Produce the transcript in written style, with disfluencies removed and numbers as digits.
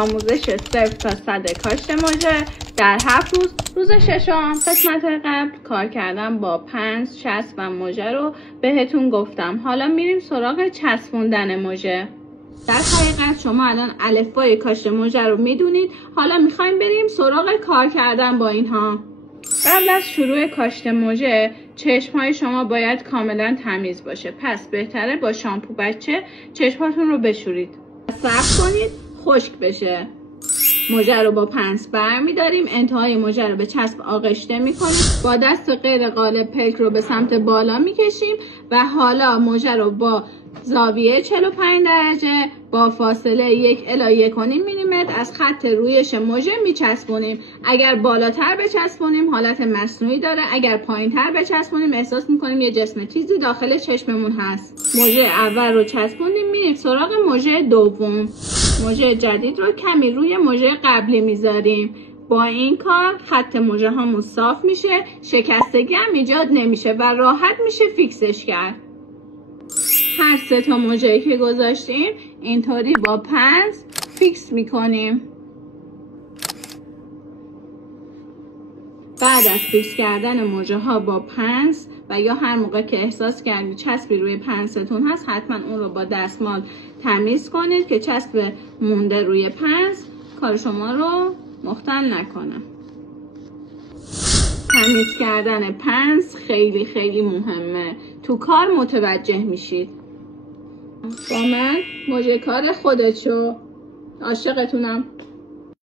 آموزش 0 تا 100 کاشت مژه در 7 روز. روز ششم قسمت قبل کار کردم با پنس، چسب و مژه رو بهتون گفتم. حالا میریم سراغ چسبوندن مژه. در حقیقت شما الان الفبای کاشت مژه رو میدونید. حالا میخوایم بریم سراغ کار کردن با اینها. قبل از شروع کاشت مژه چشمهای شما باید کاملا تمیز باشه. پس بهتره با شامپو بچه چشماتون رو بشورید. صبر کنید خشک بشه. مژه رو با پنس برمیداریم. انتهای مژه رو به چسب آغشته میکنیم. با دست غیر غالب پلک رو به سمت بالا میکشیم و حالا مژه رو با زاویه 45 درجه با فاصله 1 الی 1.5 میلیمتر از خط رویش مژه میچسبونیم. اگر بالاتر بچسبونیم حالت مصنوعی داره، اگر پایینتر بچسبونیم احساس میکنیم یه جسم چیزی داخل چشممون هست. مژه اول رو چسبوندیم، میریم سراغ مژه دوم. مژه جدید رو کمی روی مژه قبلی میذاریم. با این کار خط مژه هامون صاف میشه، شکستگی هم ایجاد نمیشه و راحت میشه فیکسش کرد. هر 3 تا مژه‌ای که گذاشتیم اینطوری با پنس فیکس میکنیم. بعد از فیکس کردن مژه ها با پنس و یا هر موقع که احساس کردید چسبی روی پنستون هست حتما اون رو با دستمال تمیز کنید که چسب مونده روی پنس کار شما رو مختل نکنه. تمیز کردن پنس خیلی خیلی مهمه. تو کار متوجه میشید. با من مژه کار خودت شو. عاشقتونم.